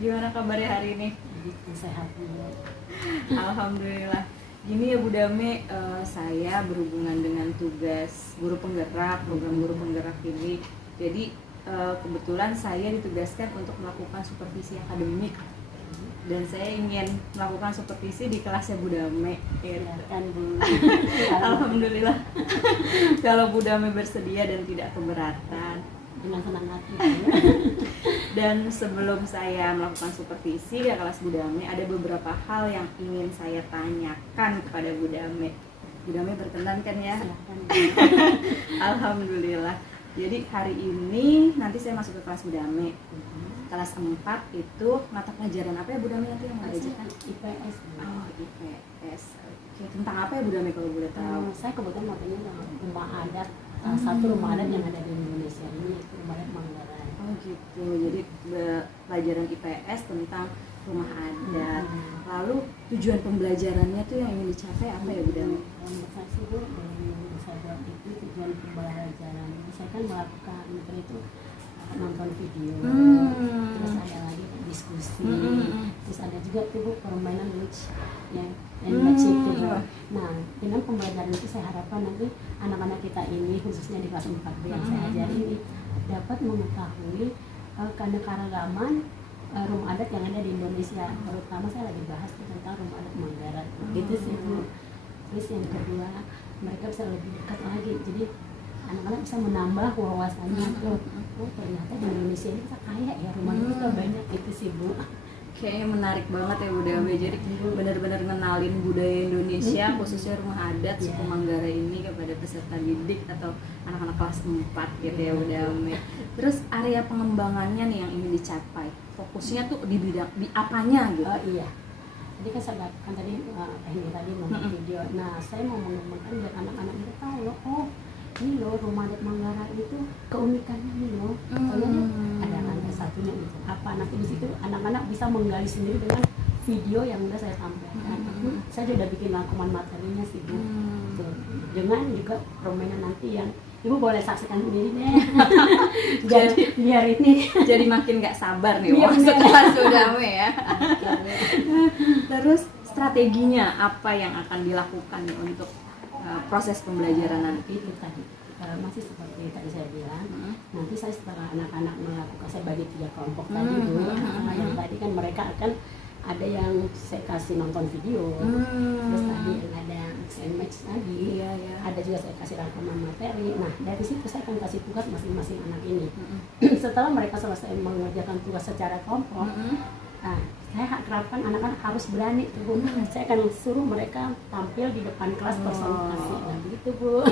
Gimana kabarnya hari ini? Sehat dulu. Alhamdulillah. Gini ya Bu Dame, saya berhubungan dengan tugas guru penggerak, program guru penggerak ini. Jadi kebetulan saya ditugaskan untuk melakukan supervisi akademik. Dan saya ingin melakukan supervisi di kelasnya Bu Dame. Silakan Bu. Alhamdulillah. Kalau Bu Dame bersedia dan tidak keberatan. Dengan senang hati. Dan sebelum saya melakukan supervisi di kelas Bu Dame, ada beberapa hal yang ingin saya tanyakan kepada Bu Dame. Bu Dame berkenan kan ya? Silakan. Alhamdulillah. Jadi hari ini nanti saya masuk ke kelas Bu Dame. Kelas 4 itu mata pelajaran apa ya Bu Dame nanti yang mengajarkan? IPS. Oh, IPS. Oke, tentang apa ya Bu Dame kalau boleh tahu? Saya kebetulan matanya rumah adat. Salah satu rumah adat yang ada di Indonesia ini itu rumah adat Manggarai. Oh gitu. Jadi pelajaran IPS tentang rumah adat. Lalu tujuan pembelajarannya tuh yang ingin dicapai apa ya Bu Dame? Menurut saya sih Bu, dari saya buat itu tujuan pembelajaran. Saya kan melakukan itu nonton video, terus ada lagi diskusi, terus ada juga tuh Bu permainan lucu yang baca itu Bu. Nah dengan pembelajaran itu saya harapkan nanti anak-anak kita ini khususnya di kelas 4B yang saya ajari ini dapat mengetahui keanekaragaman rumah adat yang ada di Indonesia. Terutama saya lagi bahas tentang rumah adat Manggarai. Gitu sih Bu. Terus yang kedua mereka bisa lebih dekat lagi. Jadi anak-anak bisa menambah wawasannya tuh. Oh ternyata di Indonesia ini kita kaya ya rumah kita banyak itu sih Bu. Kayaknya menarik banget ya Bu Dame. Jadi benar-benar ngenalin budaya Indonesia khususnya rumah adat suku Manggarai ini kepada peserta didik atau anak-anak kelas 4 gitu ya Bu Dame. Terus area pengembangannya nih yang ingin dicapai, fokusnya tuh di bidang di apanya gitu? Oh iya. Jadi kan saya lakukan tadi teknik tadi nonton video. Nah saya mau mengembangkan biar anak-anak itu tahu loh, oh ini loh rumah adat Manggarai itu keunikannya nih loh. Soalnya ada lantai satunya gitu. Apa nanti di situ anak-anak bisa menggali sendiri dengan video yang udah saya sampaikan. Saya sudah bikin rangkuman materinya sih Bu. Tuh. Dengan juga permainan nanti yang Ibu boleh saksikan sendiri deh. Jadi biar ini jadi makin nggak sabar nih masuk kelas Bu Dame ya. Terus strateginya apa yang akan dilakukan nih untuk proses pembelajaran nanti? Itu tadi masih seperti tadi saya bilang. Nanti saya setelah anak-anak melakukan, saya bagi 3 kelompok tadi Bu. Yang tadi kan mereka akan ada yang saya kasih nonton video, terus tadi ada match tadi, ada juga saya kasih rangkuman materi. Nah dari situ saya akan kasih tugas masing-masing anak ini. Setelah mereka selesai mengerjakan tugas secara kelompok, nah saya harapkan anak-anak harus berani tuh Bu. Saya akan suruh mereka tampil di depan kelas presentasi. Nah begitu Bu.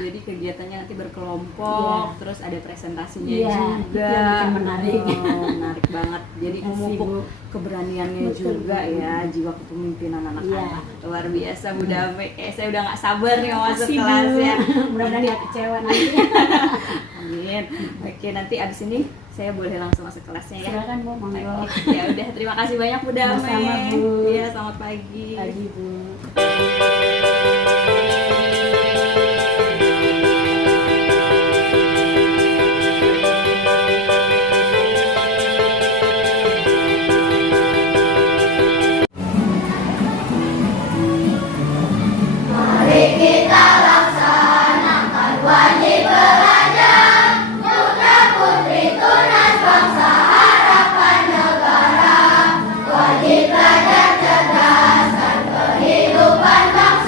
Jadi kegiatannya nanti berkelompok, terus ada presentasinya juga. Yang menarik. Menarik banget. Jadi memupuk keberaniannya juga ya, jiwa kepemimpinan anak-anak. Luar biasa Bu Dame. Kayak saya udah nggak sabar nih mau masuk kelasnya. Mudah-mudahan nggak kecewa nanti. Amin. Oke, nanti abis ini saya boleh langsung masuk kelasnya ya. Silakan Bu, monggo. Ya udah, terima kasih banyak Bu Dame. Sama-sama Bu. Iya, selamat pagi. Pagi Bu. Wajib belajar cerdas dan kehidupan bangsa.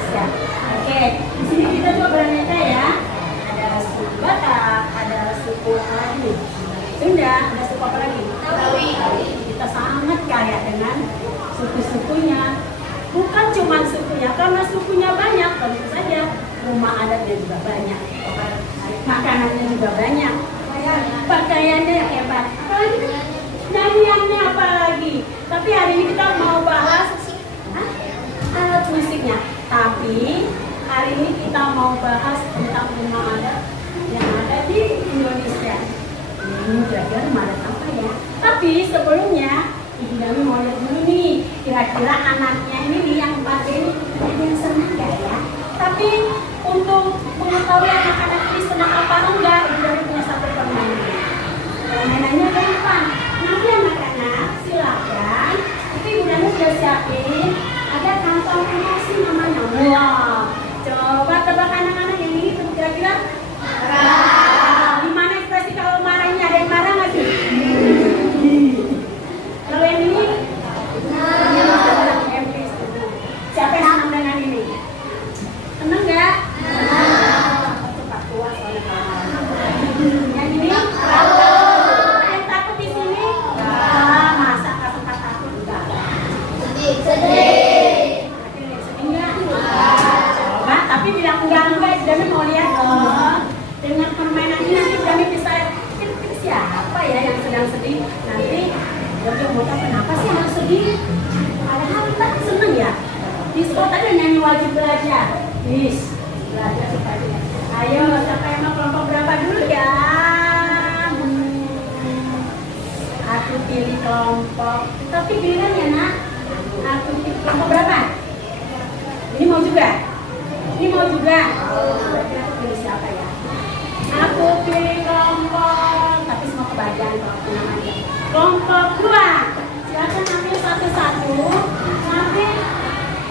Indonesia. Oke, di sini kita juga beraneka ya. Ada suku Batak, ada suku apa lagi? Sunda, ada suku apa lagi? Betawi. Kita sangat kaya dengan suku-sukunya. Bukan cuma sukunya, karena sukunya banyak, tentu saja rumah adatnya juga banyak, makanannya juga banyak, pakaiannya hebat, apalagi nyanyiannya apalagi. Tapi hari ini kita mau bahas alat musiknya. Tapi hari ini kita mau bahas tentang rumah adat yang ada di Indonesia. Ini kira-kira rumah adat apa ya? Tapi sebelumnya Ibu Dami mau lihat dulu nih, kira-kira anaknya ini nih yang empat ini ada yang senang gak ya? Tapi untuk mengetahui anak-anak ini senang apa enggak, Ibu Dami punya satu permainan. Permainannya gampang. Nanti anak-anak silakan. Itu Ibu Dami sudah siapin. Ada kantong emosi namanya. Wah, coba tebak anak-anak yang ini kira-kira. Gimana ekspresi kalau marahnya? Ada yang marah nggak sih? Kalau yang ini? Siapa yang senang dengan ini? Senang nggak? Cepat puas oleh yang ini? Ada yang takut di sini? Masa nggak sempat takut? Enggak. Sedih nggak? Coba, tapi bilang enggak, Dami mau lihat dong. Dengan permainan ini nanti Dami bisa kira-kira siapa ya yang sedang sedih. Nanti Dami mau tahu kenapa sih harus sedih. Padahal kita seneng ya. Di sekolah ada nyanyi wajib belajar. Belajar supaya. Ayo, siapa yang mau kelompok berapa dulu ya? Aku pilih kelompok. Tapi giliran ya nak. Aku pilih kelompok berapa? Ini mau juga? Ini mau juga? Kira-kira aku pilih siapa ya? Aku pilih kelompok. Tapi semua kebagian kelompok namanya. Kelompok 2. Silakan ambil satu-satu. Nanti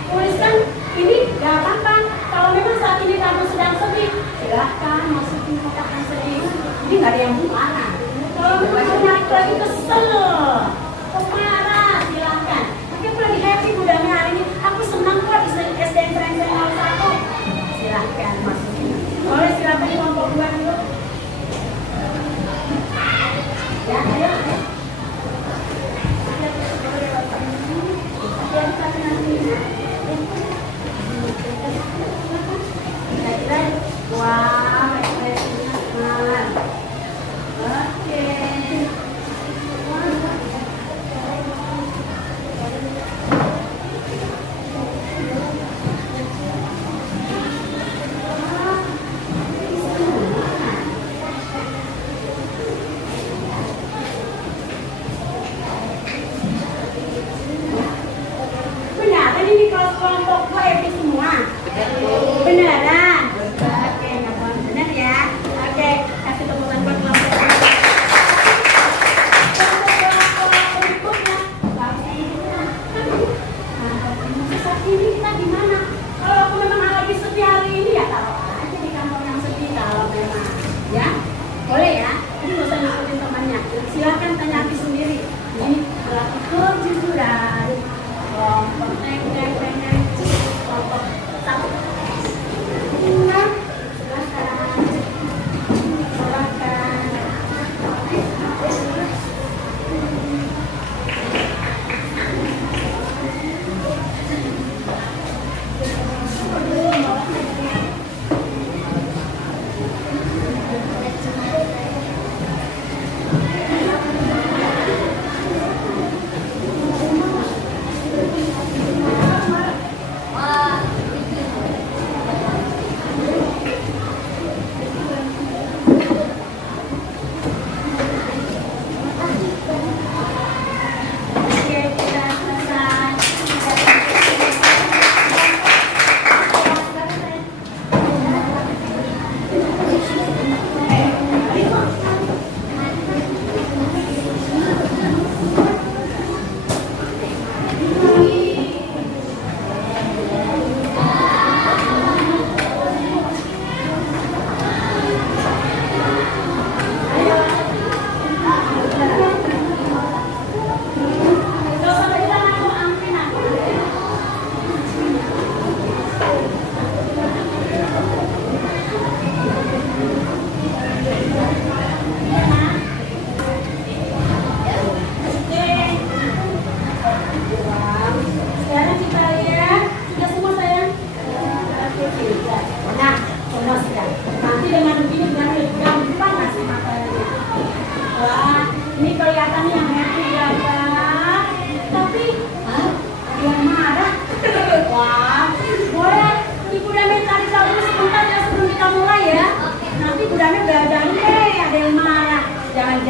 tuliskan ini gak apa-apa. Kalau memang saat ini kamu sedang sedih, silahkan masukin kotakan sedih. Jadi gak ada yang marah. Kalau memang lagi kesel, marah, silahkan. Tapi aku lagi happy Bu Dami hari ini. Aku senang kok bisa SDN Keren 01. Silahkan masukin. Boleh silahkan di kelompok 2 dulu. Ya, ayo. Wah, ekspresinya keren. Oke. Benar, ini kelompok 2 happy semua. Beneran. Oke, nggak bohong, bener ya. Oke, kasih tepukan buat kelompok berikutnya. Saat ini kita di mana? Kalau aku memang lagi sedih hari ini ya taruh aja di kantong yang sedih kalau memang. Ya, boleh ya. Ini nggak usah ngikutin temannya. Silakan tanya hati sendiri. Ini berarti kejujuran. Kelompok kelompok 1. Silakan.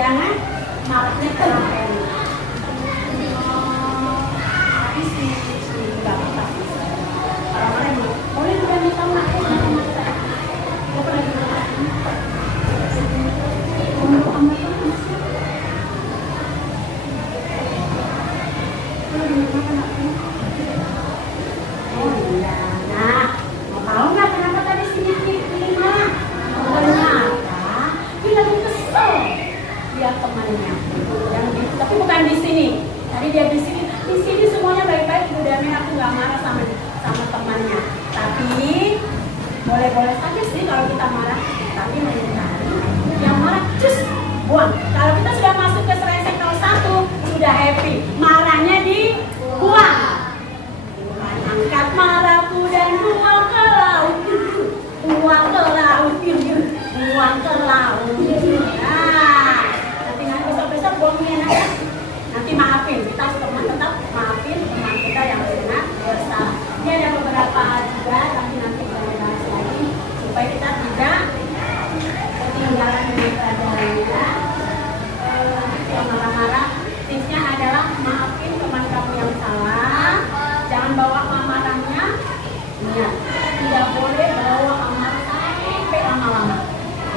jangan maraknya terlalu boleh juga minta maaf temannya, tapi bukan di sini. Tadi dia di sini semuanya baik-baik, Ibu Dami, aku nggak marah sama temannya. Tapi boleh-boleh saja sih kalau kita marah. Tapi lain kali yang marah just buang. Kalau kita sudah masuk ke Serengseng 01 sudah happy, marahnya dibuang. Angkat marahku dan buang ke laut, buang ke laut, buang ke laut. Besok bohongin aja, nanti maafin, kita tetap maafin teman kita yang pernah bersalah. Ini ada beberapa hal juga, tapi nanti kita bahas lagi supaya kita tidak ketinggalan dengan pelajarannya. Yang marah-marah, tipsnya adalah maafin teman kamu yang salah, jangan bawa amarahnya. Ingat, tidak boleh bawa amarah sampai lama-lama,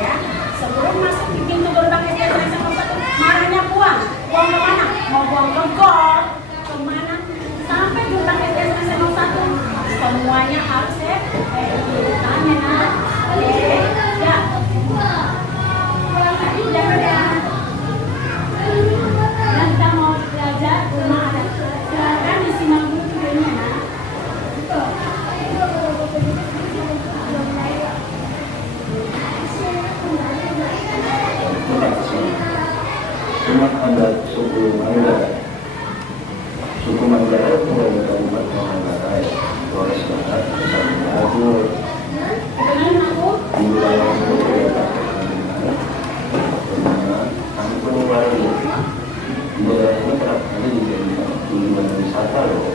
ya. Sebelum masuk di pintu gerbang SD Serengseng 01, marahnya buang ke mana? Mau buang ke got, kemana? Sampai gerbang SD Serengseng 01, semuanya harus tanya nak, ya. Dan kita mau belajar rumah adat. Silakan disimak dulu videonya, nak. Rumah adat suku Manggarai. Suku Manggarai itu dari kalimat Manggarai, Flores Barat, Nusa di wilayah bernama Kampung Wali. Di daerah ini kerap kali dijadikan tujuan wisata loh,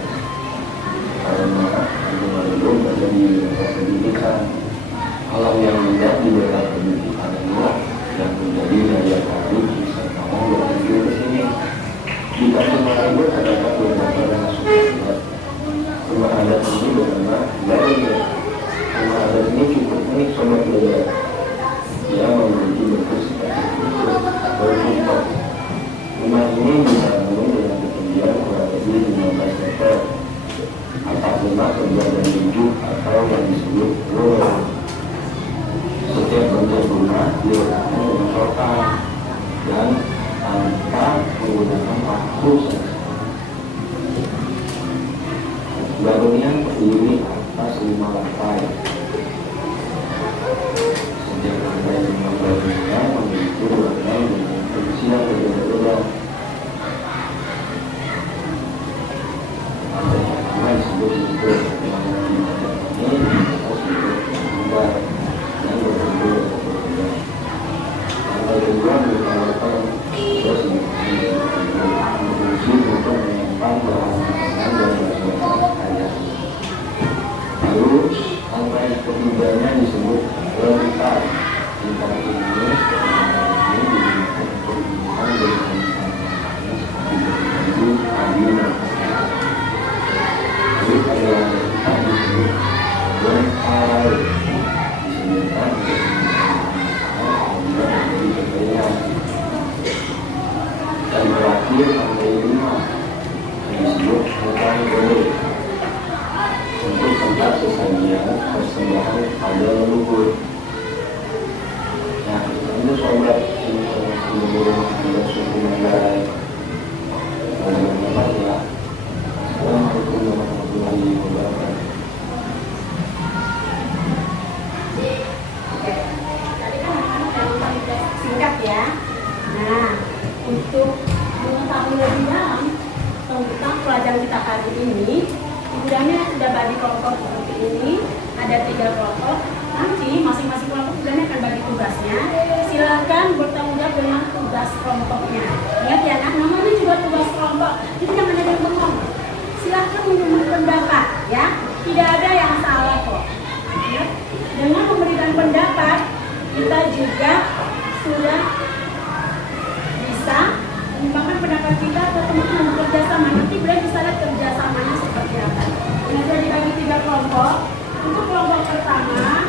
karena Kampung Wali itu berada di daerah pendidikan. Alam yang indah di daerah pendidikan inilah yang menjadi daya tarik wisatawan berkunjung ke sini. Di Kampung Melayu terdapat beberapa rumah suku adat. Rumah adat ini bernama Garuda. Rumah adat ini cukup unik sobat belajar. Dia memiliki bentuk seperti itu, berbentuk. Rumah ini dibangun dengan ketinggian kurang lebih 15 meter. Atap rumah terbuat dari juk atau yang disebut lorong. Setiap bagian rumah diletakkan dengan rotan dan tanpa menggunakan paku saja. Bangunan terdiri atas 5 lantai. Setiap lantai rumah bangunannya memiliki ruangan dengan fungsi yang berbeda-beda. Lantai pertama disebut ruangan ini atas bentuk yang berbentuk berbeda. Lantai kedua merupakan berfungsi untuk menyimpan bahan makanan dan bersuara air. Lalu lantai ketiganya disebut lantai. Lantai ini digunakan untuk menyimpan bahan makanan seperti baju, padi, dan pakaian. Lalu pada lantai empat disebut lantai. Disediakan untuk menjadi pakaian. Dan terakhir lantai 5 disebut lantai boleh untuk tempat sesajian persembahan pada leluhur. Nah, itu sobat informasi rumah adat suku Manggarai. Bagaimana ya? Assalamualaikum warahmatullahi wabarakatuh. Tadi kan anak-anak singkat ya. Nah, untuk mengetahui lebih dalam tentang pelajaran kita hari ini, Ibu Dami sudah bagi kelompok seperti ini, ada 3 kelompok. Nanti masing-masing kelompok Ibu Dami akan bagi tugasnya. Silakan bertanggung jawab dengan tugas kelompoknya. Ingat ya, kan namanya juga tugas kelompok. Jadi jangan ada yang bengong. Silakan memberikan pendapat, ya. Tidak ada yang salah kok. Ya. Dengan memberikan pendapat, kita juga sudah pendapat kita atau teman-teman kerjasama. Nanti beliau bisa lihat kerjasamanya seperti apa. Ini sudah dibagi 3 kelompok. Untuk kelompok pertama,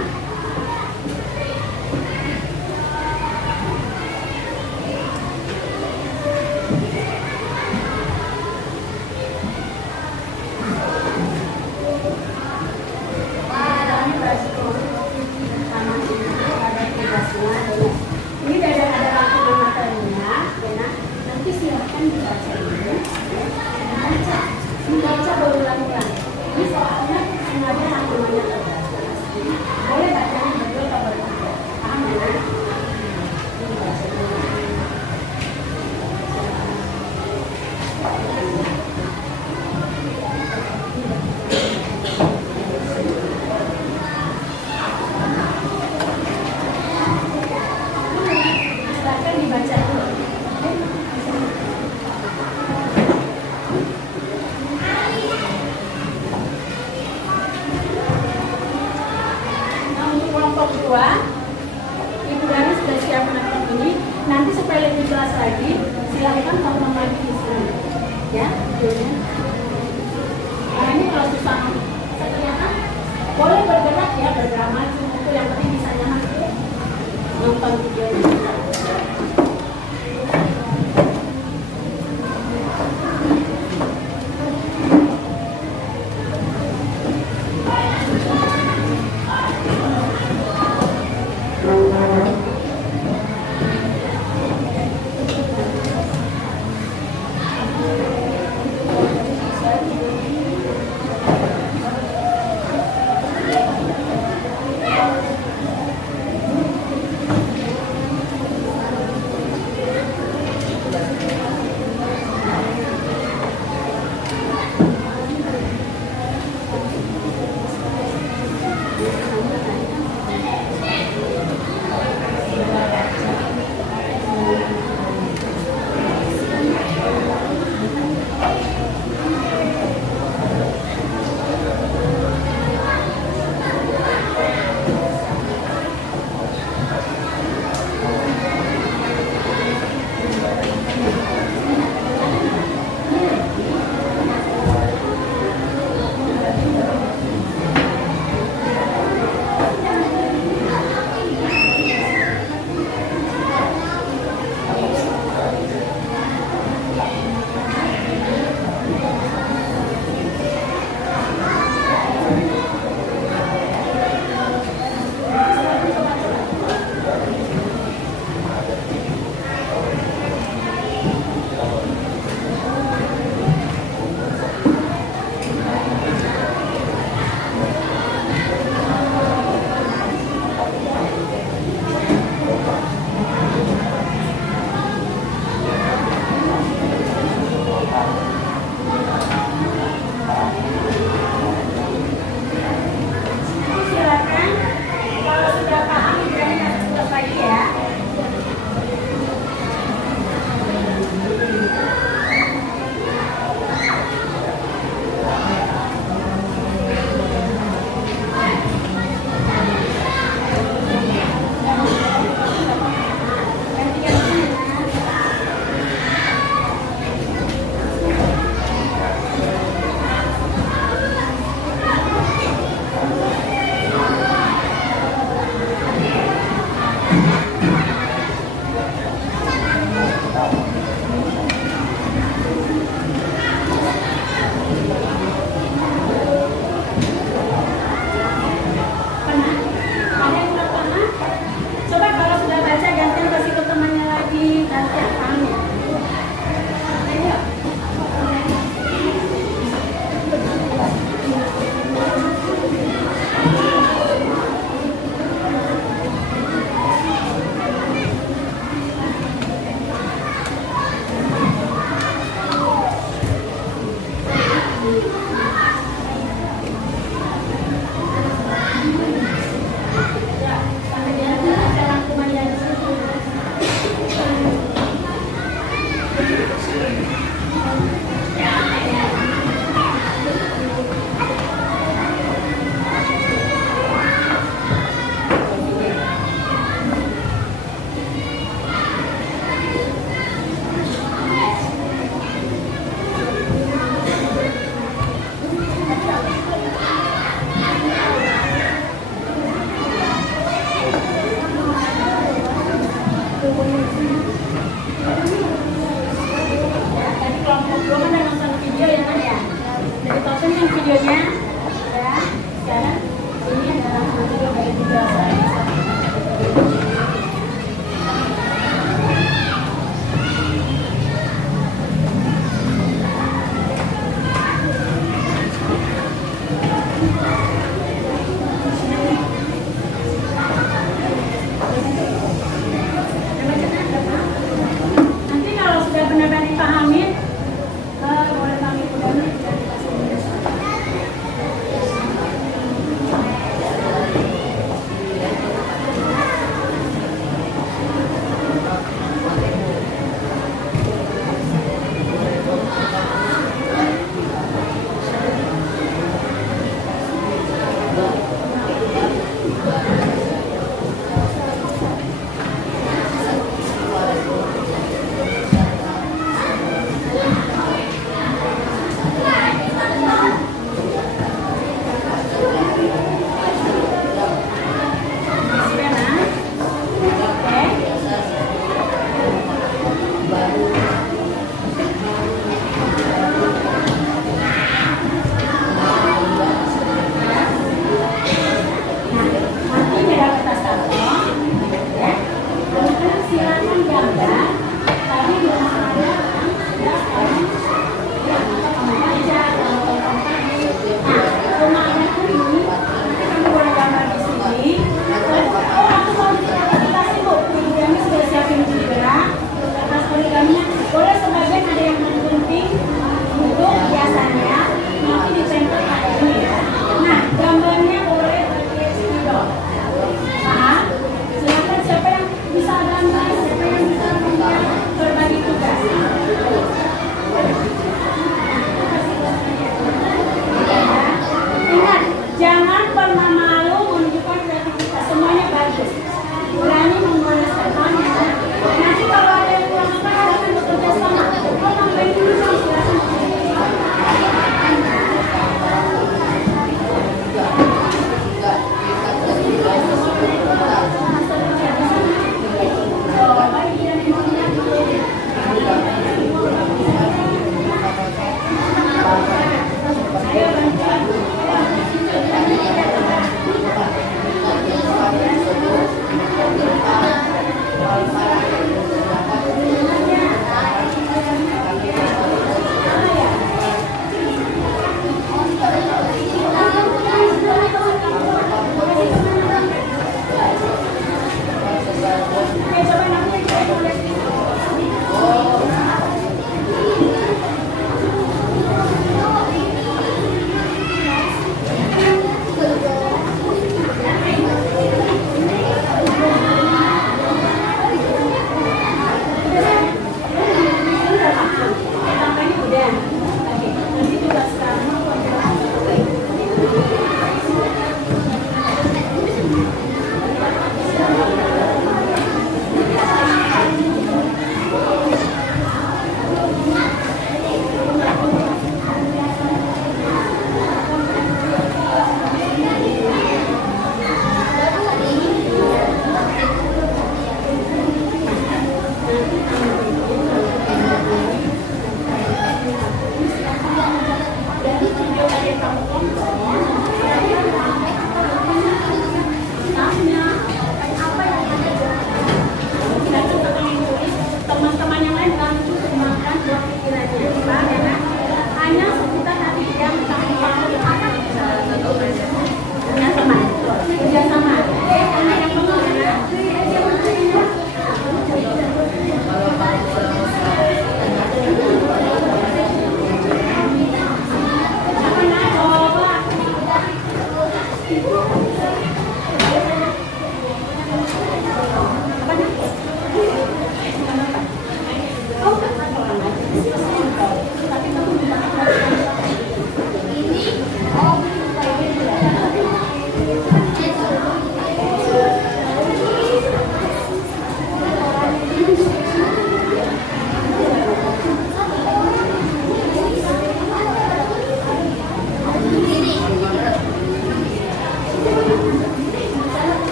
ini ada rangkuman materinya, ya. Nanti silahkan dibaca dulu, membaca berulang-ulang. Ini soalnya sengaja rangkumannya terbatas. Boleh bacanya berdua atau bertiga, paham ya? Ini baca dulu. Silakan dibaca dulu. Nah, untuk kelompok 2, Ibu Dani sudah siap menonton ini. Nanti supaya lebih jelas lagi, silakan tonton lagi di sini. Ya, videonya. Nah, ini kalau susah ternyata boleh bergerak ya, bergerak maju. Itu yang penting bisa nyaman. Nonton videonya.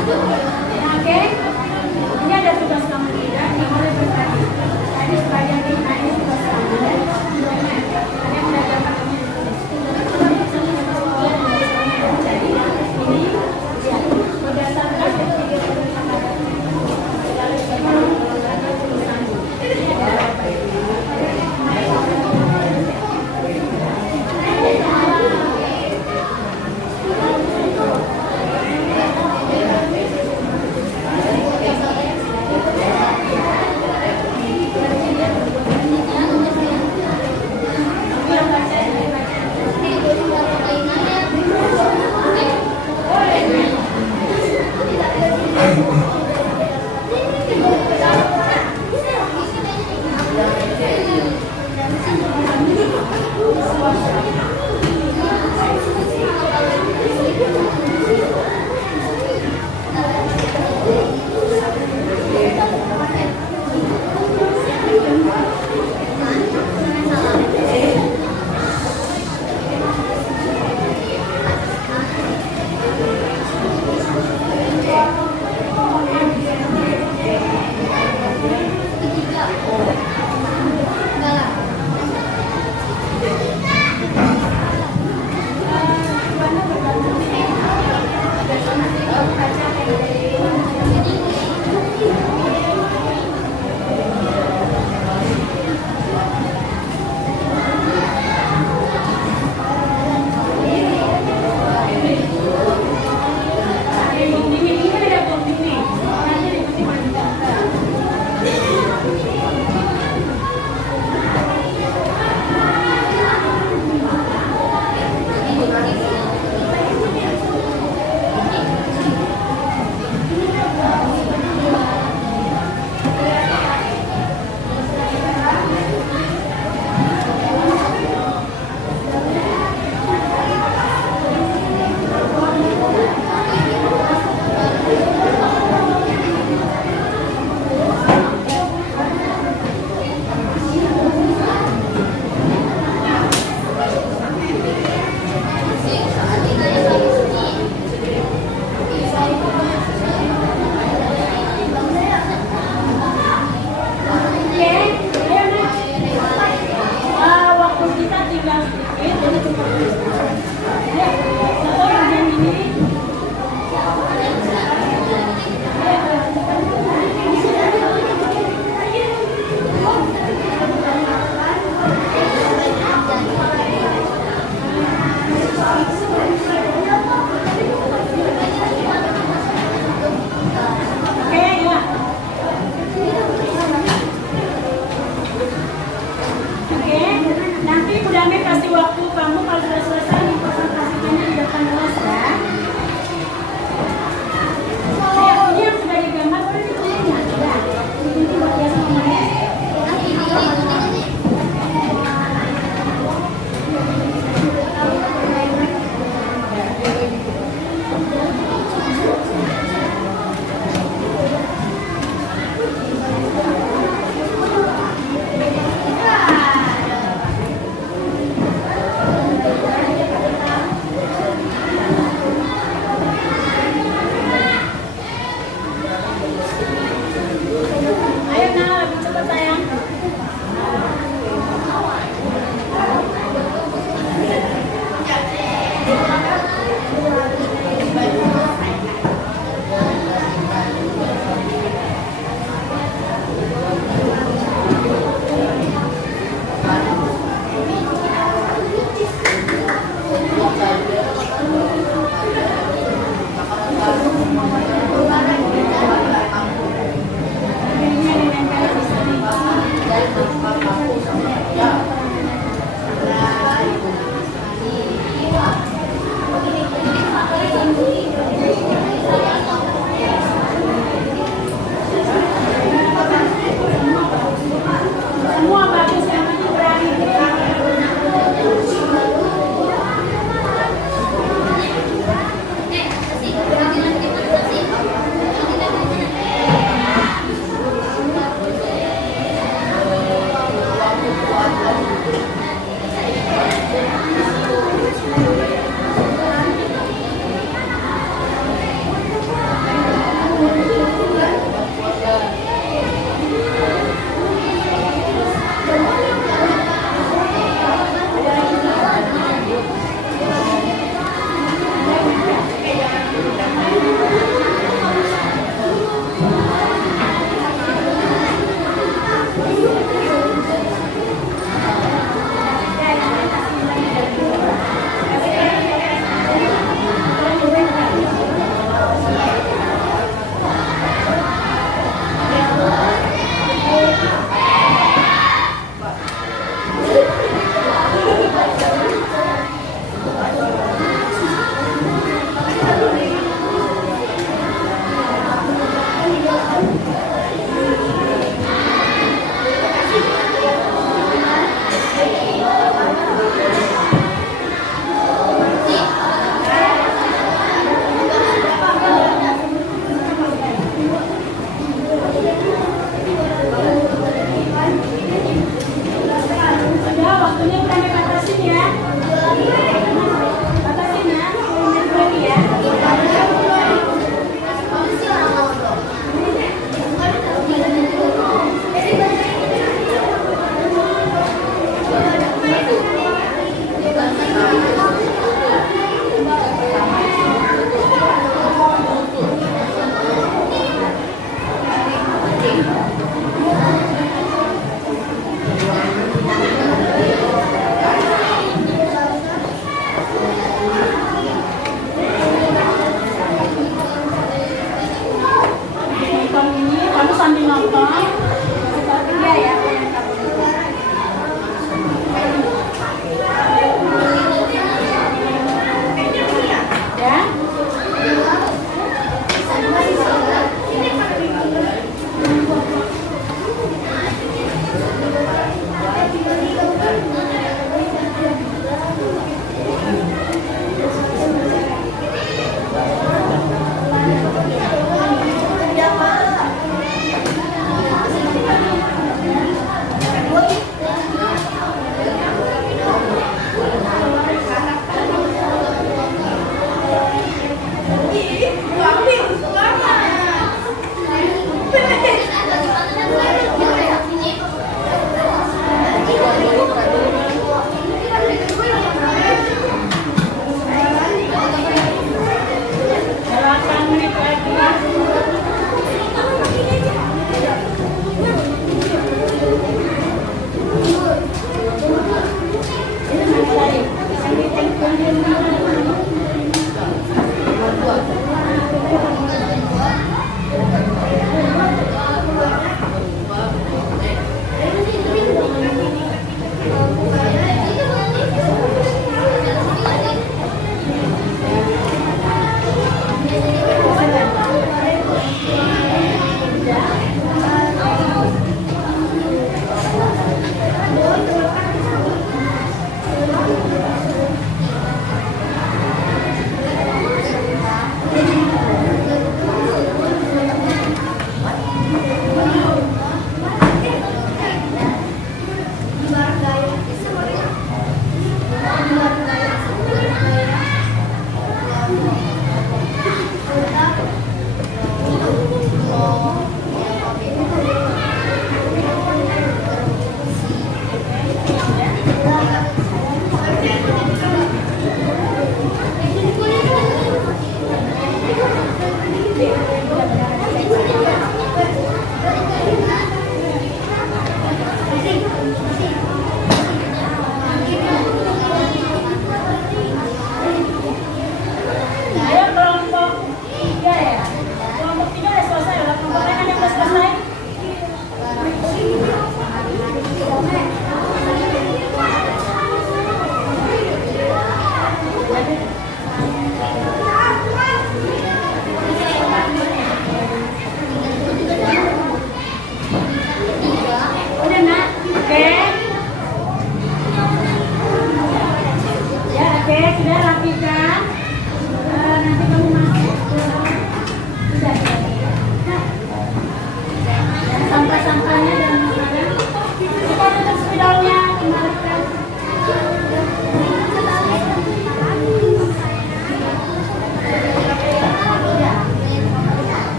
Oke, ini ada tugas kamu tidak, yang boleh berbagi. Tadi sebagian kita ini tugas kamu. Ada yang belajar kamu ditulis. Jadi ini ya, berdasarkan ketiga pertanyaan.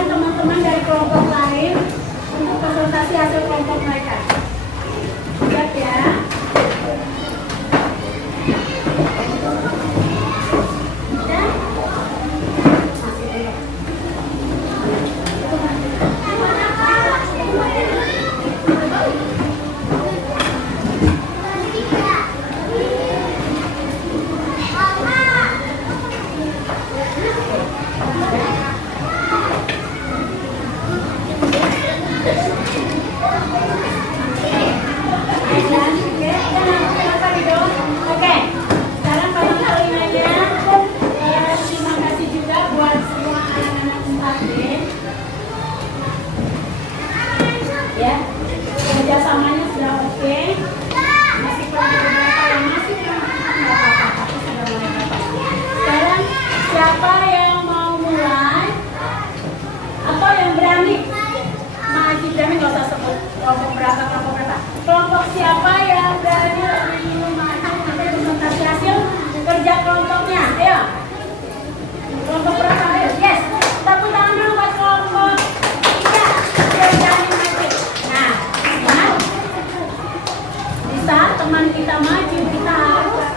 mengingatkan teman-teman dari kelompok lain untuk konsultasi hasil kelompok mereka. Siap ya. Oke, sekarang pada kalimatnya terima kasih juga buat semua anak-anak 4D ya, kerjasamanya sudah oke. Masih perlu beberapa yang masih kurang nggak apa-apa, tapi sudah mulai dapat. Sekarang siapa yang mau mulai atau yang berani? Maju berani, nggak usah sebut kelompok berapa. Kelompok siapa yang berani lebih dulu maju nanti presentasi hasil kerja kelompoknya? Ayo. Kelompok berapa? Ayo. Yes. Tepuk tangan dulu buat kelompok 3. Berani maju. Nah, di saat teman kita maju, kita harus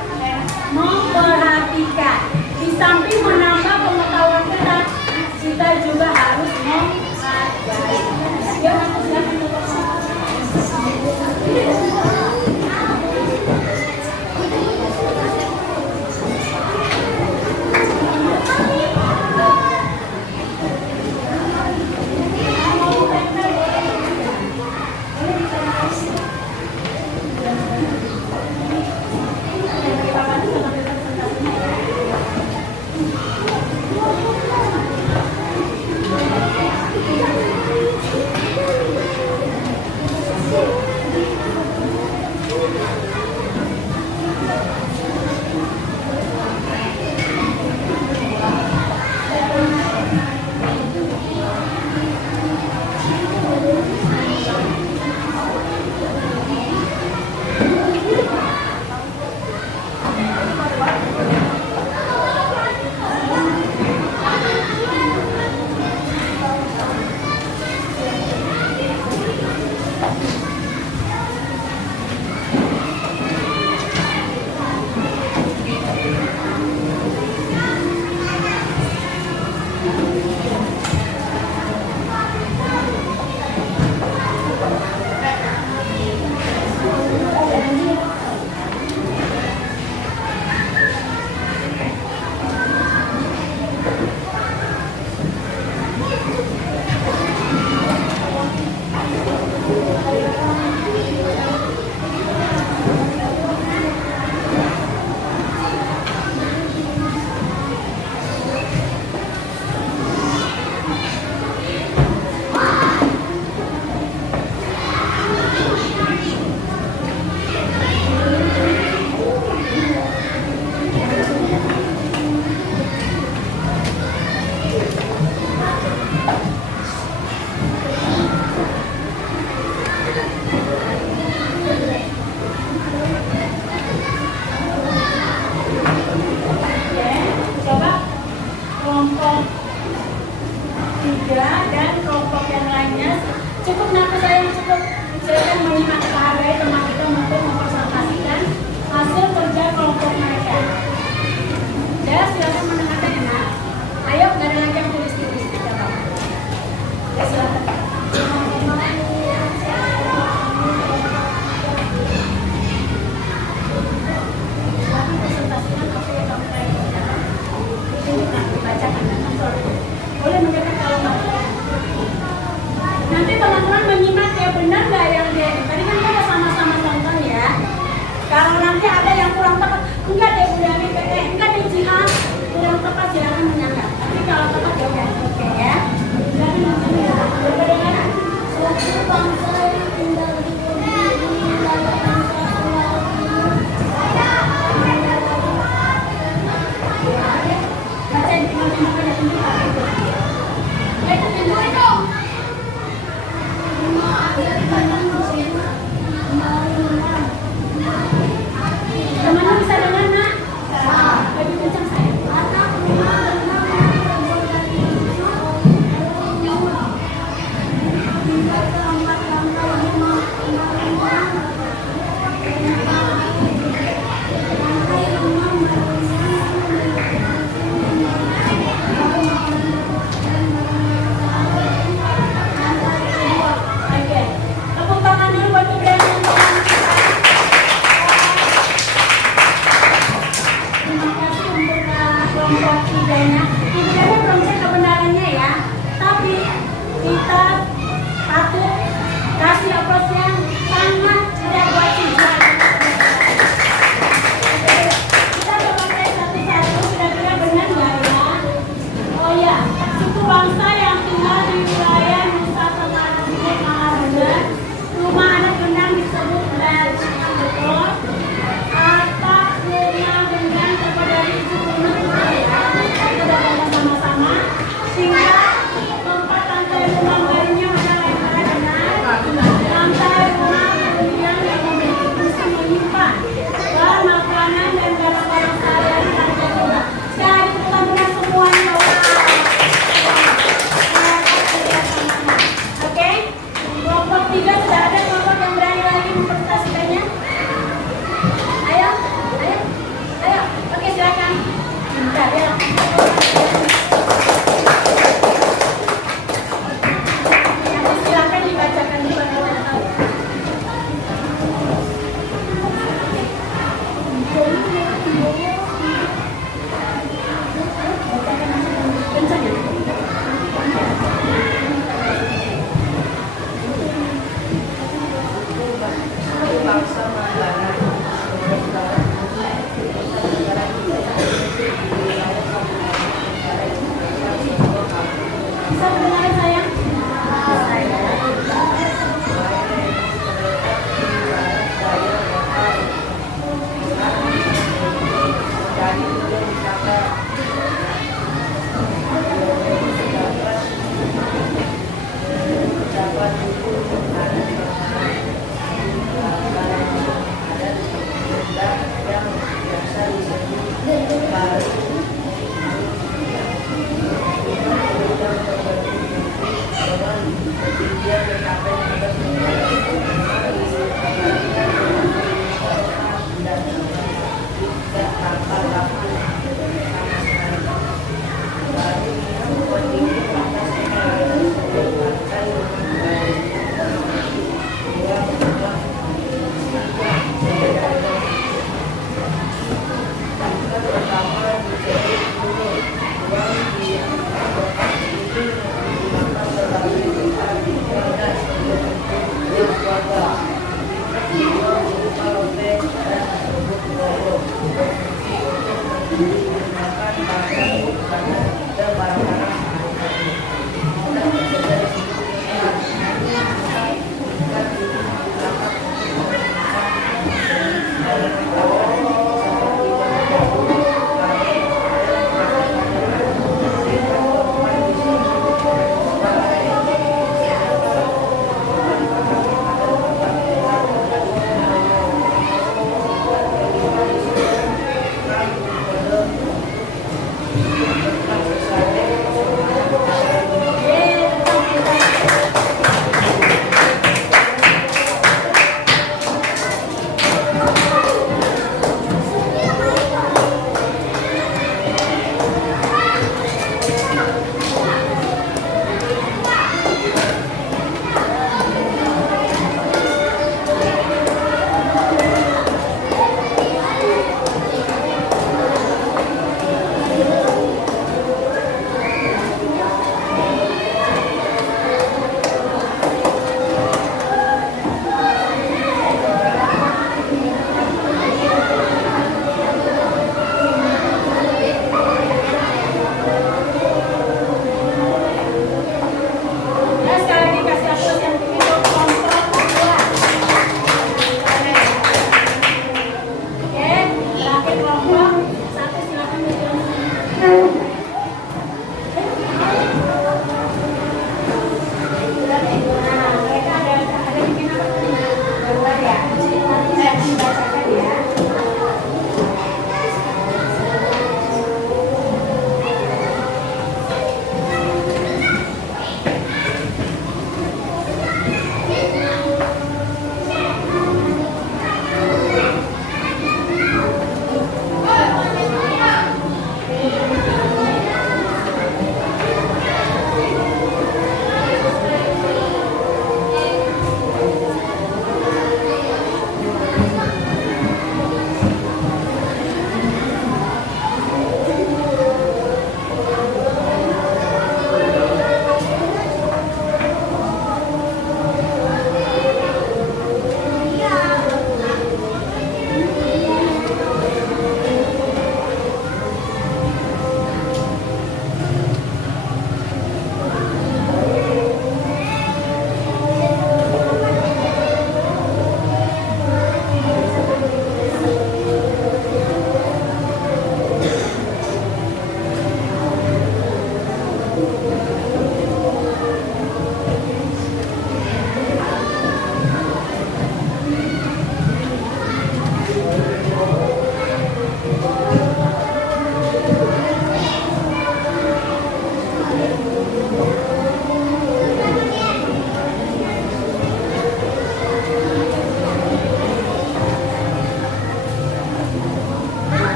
memperhatikan. Di samping menambah pengetahuan kita juga harus menghargai. Yuk, silakan.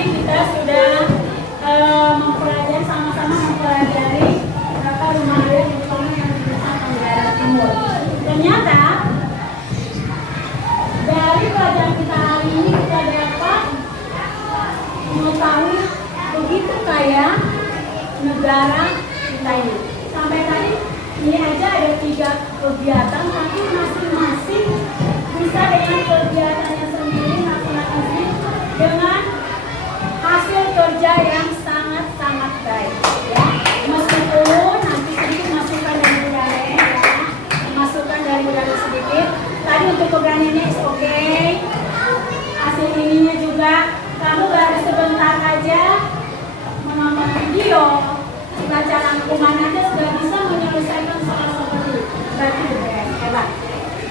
tadi kita sudah mempelajari sama-sama mempelajari beberapa rumah adat terutama yang di Nusa Tenggara Timur. Ternyata dari pelajaran kita hari ini kita dapat mengetahui begitu kaya negara kita ini. Sampai tadi ini aja ada 3 kegiatan, tapi masing-masing bisa dengan kegiatannya sendiri, masing-masing dengan hasil kerja yang sangat-sangat baik. Ya, meskipun nanti sedikit masukan dari budaya, ya, masukan dari budaya sedikit. Tadi untuk program ini oke. Hasil ininya juga kamu baru sebentar aja menonton video, baca rangkuman aja sudah bisa menyelesaikan soal seperti itu. Berarti hebat,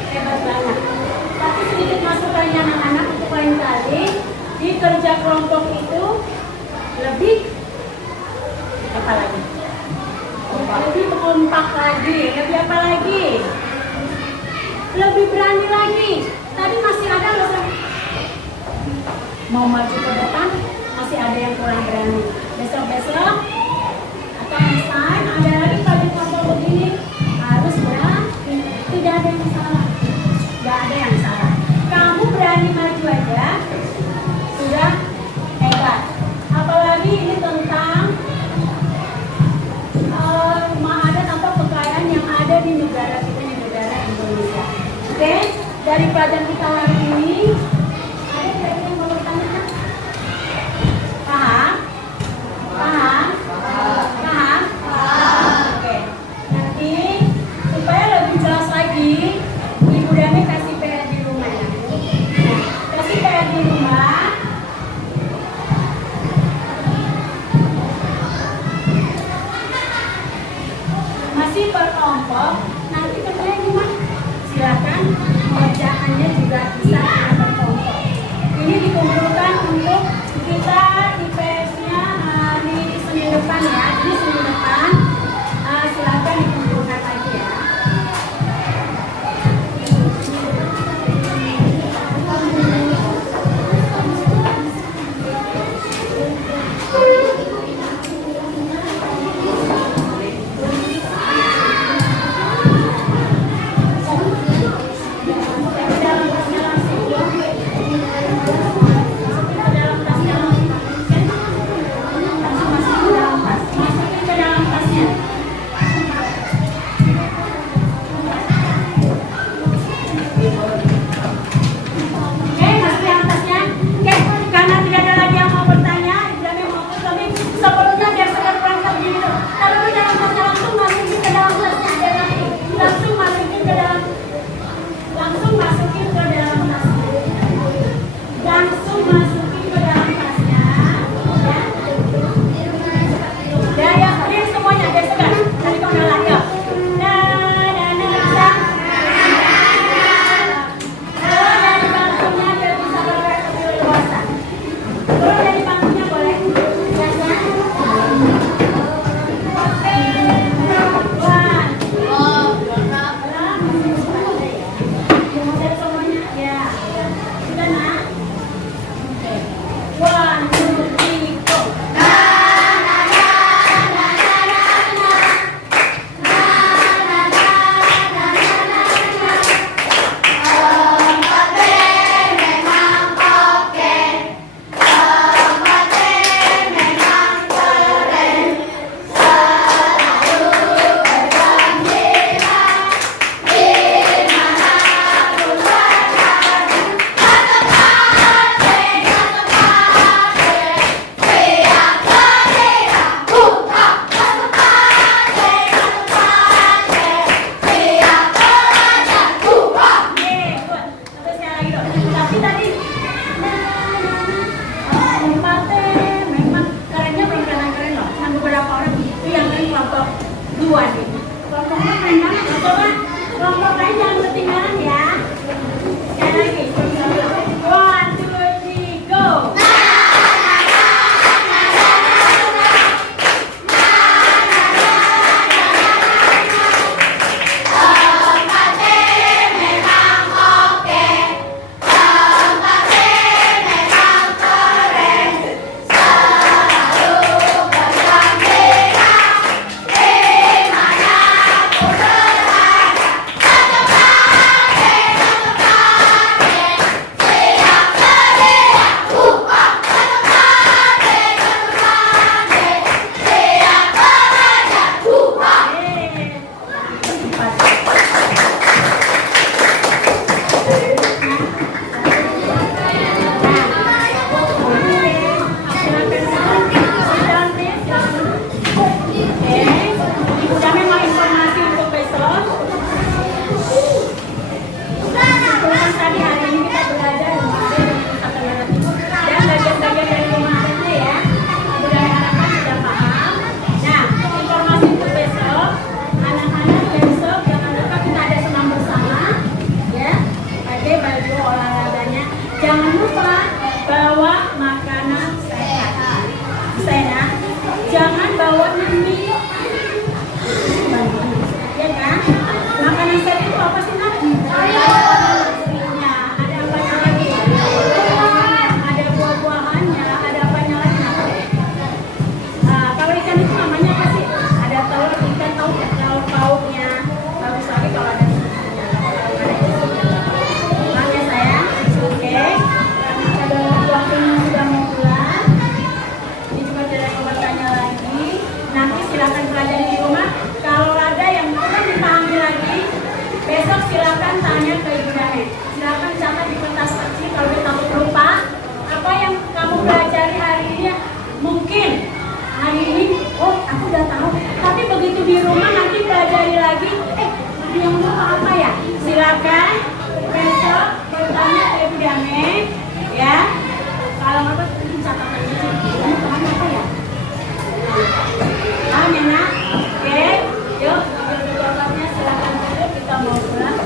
hebat banget. Tapi sedikit masukannya anak-anak untuk lain kali di kerja kelompok itu lebih apa lagi? Lebih kompak lagi, lebih apa lagi? Lebih berani lagi. Tadi masih ada loh mau maju ke depan, masih ada yang kurang berani. Besok-besok atau next time ada lagi pada kelompok begini harus berani. Tidak ada yang salah, tidak ada yang salah. Kamu berani maju aja sudah hebat. Apalagi ini tentang rumah adat atau kekayaan yang ada di negara kita, di negara Indonesia. Oke, dari pelajaran kita hari ini ada yang mau bertanya? Paham? Paham? Paham? Oke. Nanti supaya lebih jelas lagi, Ibu Dami kasih PR di rumah ya. Nah, kasih PR di rumah. Masih per kelompok. Nanti kerjanya gimana? Silakan mengerjakannya juga bisa per kelompok. Ini dikumpulkan untuk kita IPS-nya hari Senin depan ya. Jadi Senin depan silakan dikumpulkan lagi ya. mie yuk. Ya kan? Makanan set itu apa sih nak? Nasinya, ada apanya lagi? Ada buah-buahannya, ada apanya lagi nak? Kalau ikan itu namanya apa sih? Ada telur ikan, tahu ya? Telur pauknya. Bagus lagi kalau ada susunya. Ada susunya. Paham ya sayang? Oke. Ada waktunya sudah mau pulang. Ini cuma tidak ada bertanya lagi. Nanti silakan pelajari di rumah. Kalau ada yang kurang dipahami lagi, besok silakan tanya ke Ibu Dame. Silakan catat di kertas kecil kalau dia takut lupa. Apa yang kamu pelajari hari ini? Mungkin hari ini, oh aku udah tahu. Tapi begitu di rumah nanti pelajari lagi. Yang lupa apa ya? Silakan besok bertanya ke Ibu Dame, ya. Kalau apa catatan kecil. Kamu paham apa ya? Paham ya nak? Oke, yuk bapaknya silakan duduk, kita mau pulang.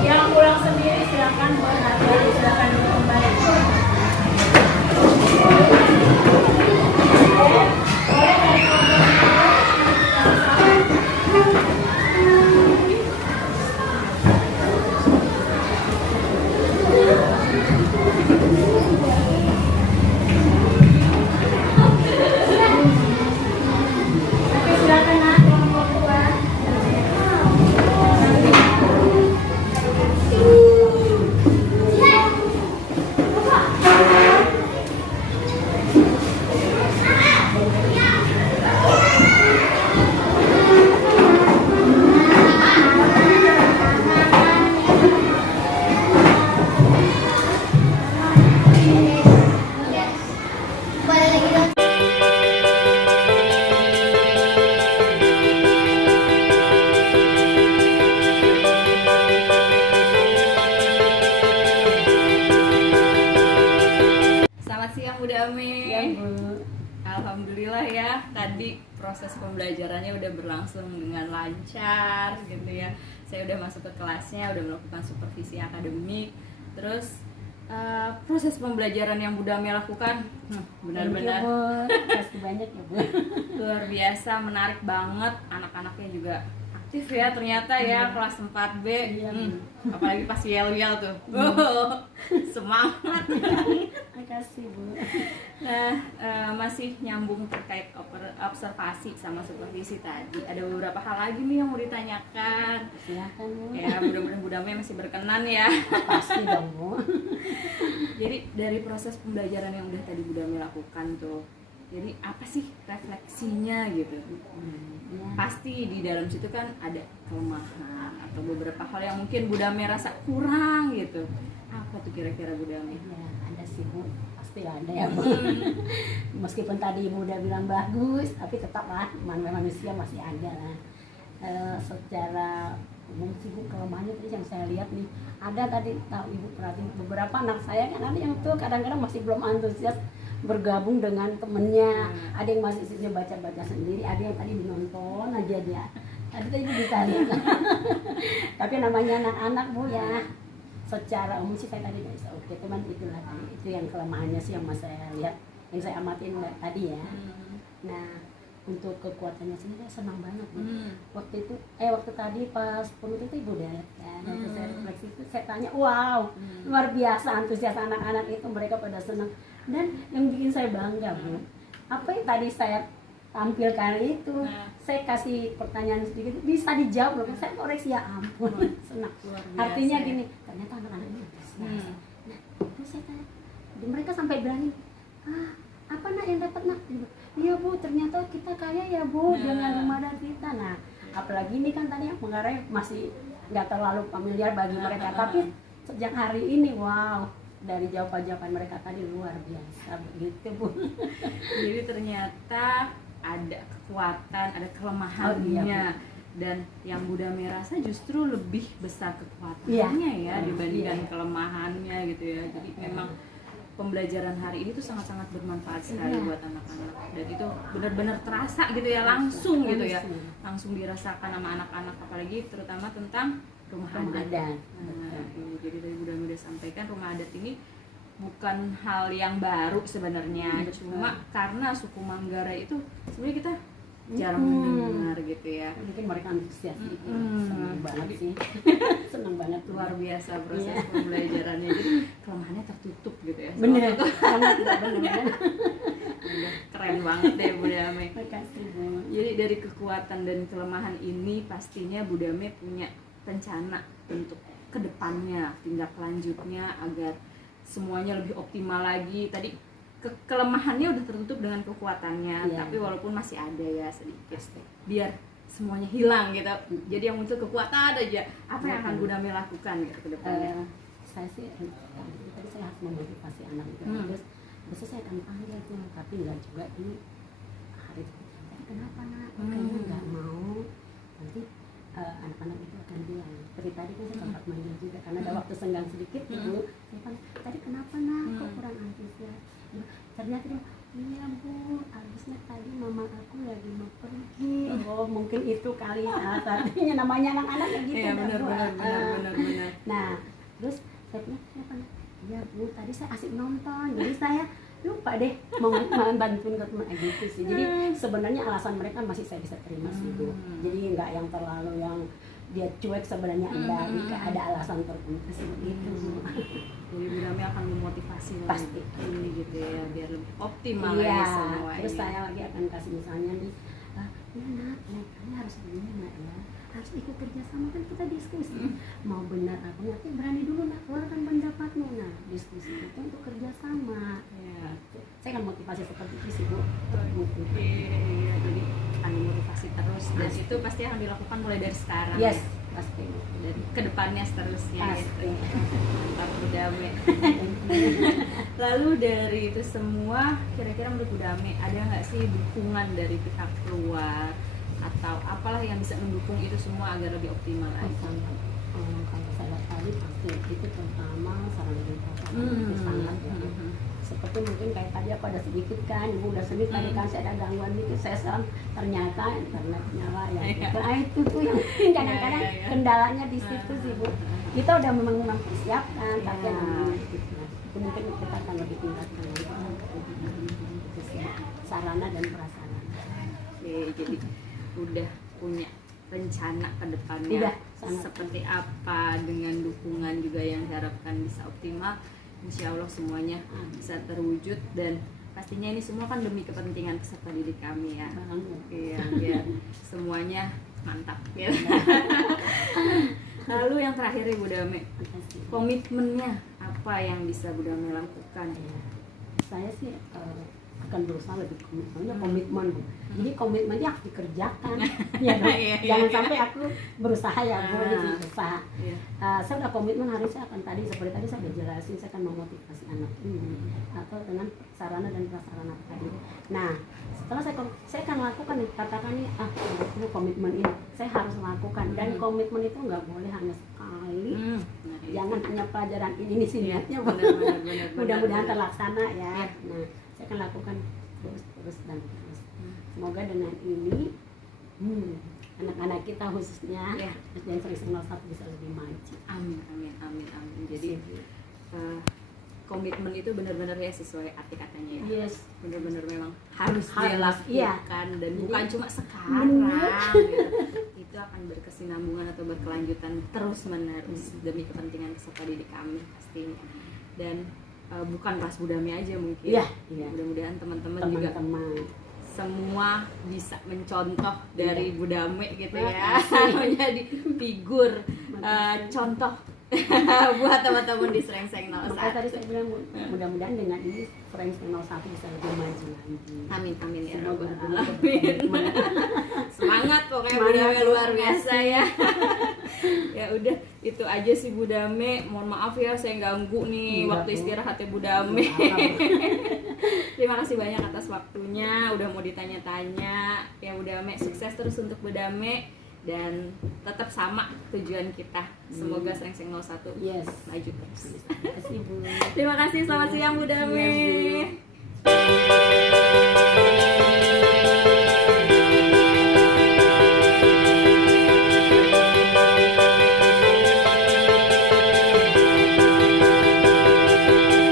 Yang pulang sendiri silakan berhati-hati, silakan kembali. Oke, silakan nak, yang mau keluar. Selamat siang Bu Dame. Ya, Bu. Alhamdulillah ya, tadi proses pembelajarannya udah berlangsung dengan lancar gitu ya. Saya udah masuk ke kelasnya, udah melakukan supervisi akademik. Terus proses pembelajaran yang Bu Dame lakukan benar-benar Pasti banyak ya, Bu. luar biasa, menarik banget. Anak-anaknya juga aktif ya ternyata ya, kelas 4B. Iya, Apalagi pas yel-yel tuh. Semangat. Makasih, Bu. Nah, masih nyambung terkait observasi sama supervisi tadi. Ada beberapa hal lagi nih yang mau ditanyakan. Silakan, Bu. Ya, mudah-mudahan Bu Dame masih berkenan ya. Pasti dong, Bu. Jadi dari proses pembelajaran yang udah tadi Bu Dame lakukan tuh, jadi apa sih refleksinya gitu? Ya. Pasti di dalam situ kan ada kelemahan atau beberapa hal yang mungkin Bu Dame rasa kurang gitu. Apa tuh kira-kira Bu Dame? Ya, ada sih, Bu. Pasti ada ya, Bu. Meskipun tadi Ibu udah bilang bagus, tapi tetaplah manusia masih ada lah. Secara umum sih, Bu, kelemahannya tadi yang saya lihat nih, ada tadi tahu Ibu perhatiin beberapa anak saya kan ada yang tuh kadang-kadang masih belum antusias bergabung dengan temennya. Ada yang masih isinya baca-baca sendiri, ada yang tadi menonton aja dia. Tadi Ibu bisa lihat. Tapi namanya anak-anak, Bu, ya. Secara umum sih saya tadi bisa oke, cuman itulah tadi itu yang kelemahannya sih yang mas saya lihat yang saya amatin tadi ya. Nah, untuk kekuatannya sendiri senang banget Bu. Waktu tadi pas penutup itu Ibu udah lihat kan, waktu saya refleksi itu saya tanya, wow, luar biasa antusias anak-anak itu, mereka pada senang. Dan yang bikin saya bangga Bu, apa yang tadi saya tampilkan itu, saya kasih pertanyaan sedikit bisa dijawab loh, saya koreksi ya ampun, senang. Artinya gini, ternyata anak-anak ini antusias. Nah, terus saya tanya, mereka sampai bilangin, apa nak yang dapat nak? Iya Bu, ternyata kita kaya ya Bu dengan rumah dan kita. Nah, apalagi ini kan tadi yang pengarai masih nggak terlalu familiar bagi mereka, tapi sejak hari ini, wow, dari jawaban-jawaban mereka tadi luar biasa begitu Bu. Jadi ternyata ada kekuatan, ada kelemahannya. Dan yang Budame rasa justru lebih besar kekuatannya ya dibandingkan kelemahannya gitu ya. Jadi memang pembelajaran hari ini tuh sangat-sangat bermanfaat sekali buat anak-anak, dan itu benar-benar terasa gitu ya, langsung gitu ya, langsung dirasakan sama anak-anak, apalagi terutama tentang rumah adat. Nah, jadi dari Budame udah sampaikan, rumah adat ini bukan hal yang baru sebenarnya, cuma karena suku Manggarai itu sebenarnya kita jarang mendengar gitu ya. Mungkin mereka antusias gitu, senang banget sih. Senang banget, luar biasa proses pembelajarannya. Jadi kelemahannya tertutup gitu ya. Bener, bener. Udah keren banget deh Budame. Makasih Bu. Jadi dari kekuatan dan kelemahan ini pastinya Budame punya rencana untuk kedepannya, tindak lanjutnya agar semuanya lebih optimal lagi. Tadi kelemahannya udah tertutup dengan kekuatannya, tapi walaupun masih ada ya sedikit, biar semuanya hilang gitu. Jadi yang muncul kekuatan aja. Apa yang akan Budame lakukan gitu ke depannya? Saya sih tadi saya harus memotivasi anak itu. Terus besok saya akan panggil tuh, tapi nggak juga ini hari itu. Tapi kenapa nak? Kayaknya nggak mau. Nanti anak-anak itu akan bilang. Seperti tadi kan saya sempat manggil juga karena ada waktu senggang sedikit Bu. Saya kan, tadi kenapa nak? Kok kurang antusias? Ternyata dia, iya Bu, habisnya tadi mama aku lagi mau pergi. Oh mungkin itu kali salah satunya, namanya anak-anak kayak gitu. Iya benar. Nah terus saya bilang, siapa? Iya Bu, tadi saya asik nonton, jadi saya lupa deh mau bantuin ke teman gitu sih. Jadi sebenarnya alasan mereka masih saya bisa terima sih Bu. Jadi nggak yang terlalu yang dia cuek, sebenarnya ada alasan tertentu sih begitu. Jadi Budame akan memotivasi pasti ini gitu ya, biar lebih optimal lagi semuanya. Terus saya lagi akan kasih misalnya nih, nak, kalian harus begini nak ya, harus ikut kerjasama, kan kita diskusi. Mau benar apa nanti berani dulu nak, keluarkan pendapatmu. Nah diskusi itu untuk kerjasama. Ya, saya akan motivasi seperti itu sih Bu. Iya, jadi akan dimotivasi terus, dan itu pasti akan dilakukan mulai dari sekarang. Yes, pasti. Dan kedepannya seterusnya. Pasti. Mantap Budame. Lalu dari itu semua, kira-kira menurut Budame ada nggak sih dukungan dari pihak keluar atau apalah yang bisa mendukung itu semua agar lebih optimal lagi? Kalau saya tadi pasti itu pertama saran dari itu sangat ya. Seperti mungkin kayak tadi aku ada sedikit kan, Ibu udah sedikit tadi kan saya ada gangguan dikit, saya sekarang ternyata internet nyala ya gitu. Itu tuh yang kadang-kadang kendalanya di situ sih Bu. Kita udah memang mempersiapkan, tapi itu mungkin kita akan lebih tingkatkan sarana dan prasarana. Oke, jadi udah punya rencana ke depannya seperti apa, dengan dukungan juga yang diharapkan bisa optimal. Insya Allah semuanya bisa terwujud, dan pastinya ini semua kan demi kepentingan peserta didik kami ya. Iya, semuanya mantap ya. Lalu yang terakhir ya Budame, komitmennya apa yang bisa Budame lakukan? Saya sih akan berusaha lebih komitmen. Jadi komitmennya harus dikerjakan. Ya dong. Jangan sampai aku berusaha ya Bu, berusaha. Saya udah komitmen, hari saya akan tadi seperti tadi saya udah jelasin, saya akan memotivasi anak ini atau dengan sarana dan prasarana tadi. Nah setelah saya akan lakukan, katakan nih komitmen ini saya harus lakukan, dan komitmen itu nggak boleh hanya sekali. Jangan hanya pelajaran ini niatnya. Mudah-mudahan terlaksana ya. Nah saya akan lakukan terus dan terus. Semoga dengan ini anak-anak kita khususnya dan sering-sering 01 bisa lebih maju. Amin. Jadi komitmen itu benar-benar ya sesuai arti katanya ya. Yes. Benar-benar memang harus Harus, dilakukan dan Jadi, bukan cuma sekarang gitu. Itu akan berkesinambungan atau berkelanjutan terus menerus demi kepentingan peserta didik kami pastinya. Dan bukan Ras Budami aja mungkin. Iya, iya. Mudah-mudahan teman-teman juga Teman-teman. semua bisa mencontoh dari Budame gitu ya. Makasih. Menjadi figur contoh buat teman-teman di Srengseng 01. Makanya tadi saya bilang mudah-mudahan dengan ini Srengseng 01 bisa lebih maju lagi. Amin amin ya Semoga rabbal alamin. Semangat pokoknya Semangat, Budame luar biasa makasih. ya. Ya udah itu aja sih Budame. Mohon maaf ya saya ganggu nih Enggak, waktu Bu. istirahatnya Budame. Terima kasih banyak atas waktunya udah mau ditanya-tanya. Ya Budame sukses terus untuk Budame dan tetap sama tujuan kita. Semoga Srengseng 01 Yes. maju terus. Terima kasih Bu. Terima kasih, selamat siang Budame. Siang, Bu.